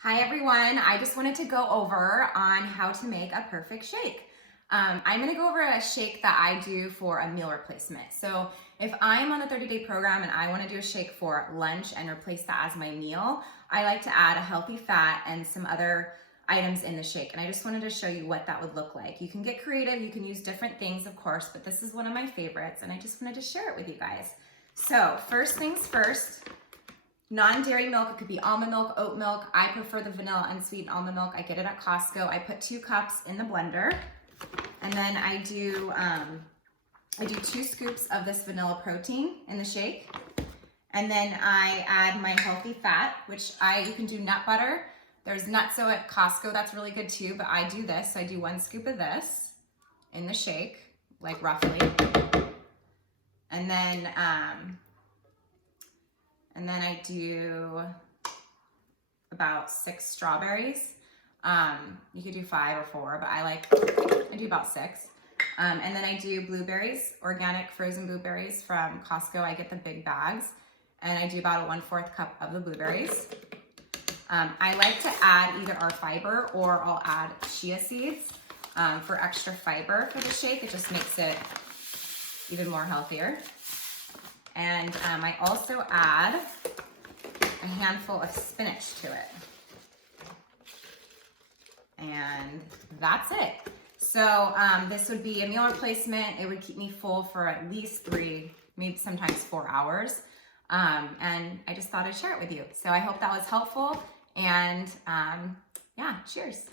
Hi everyone, I just wanted to go over on how to make a perfect shake. I'm gonna go over a shake that I do for a meal replacement. So if I'm on the 30-day program and I wanna do a shake for lunch and replace that as my meal, I like to add a healthy fat and some other items in the shake. And I just wanted to show you what that would look like. You can get creative, you can use different things of course, but this is one of my favorites and I just wanted to share it with you guys. So first things first, non-dairy milk, it could be almond milk, oat milk. I prefer the vanilla unsweetened almond milk. I get it at Costco. I put 2 cups in the blender. And then I do 2 scoops of this vanilla protein in the shake. And then I add my healthy fat, which you can do nut butter. There's Nutso at Costco, that's really good too, but I do this. So I do 1 scoop of this in the shake, like roughly. And then I do about 6 strawberries. You could do 5 or 4, but I do about 6. And then I do blueberries, organic frozen blueberries from Costco. I get the big bags, and I do about a 1/4 cup of the blueberries. I like to add either our fiber or I'll add chia seeds for extra fiber for the shake. It just makes it even more healthier. And I also add a handful of spinach to it. And that's it. So this would be a meal replacement. It would keep me full for at least 3, maybe sometimes 4 hours. And I just thought I'd share it with you. So I hope that was helpful. And yeah, cheers.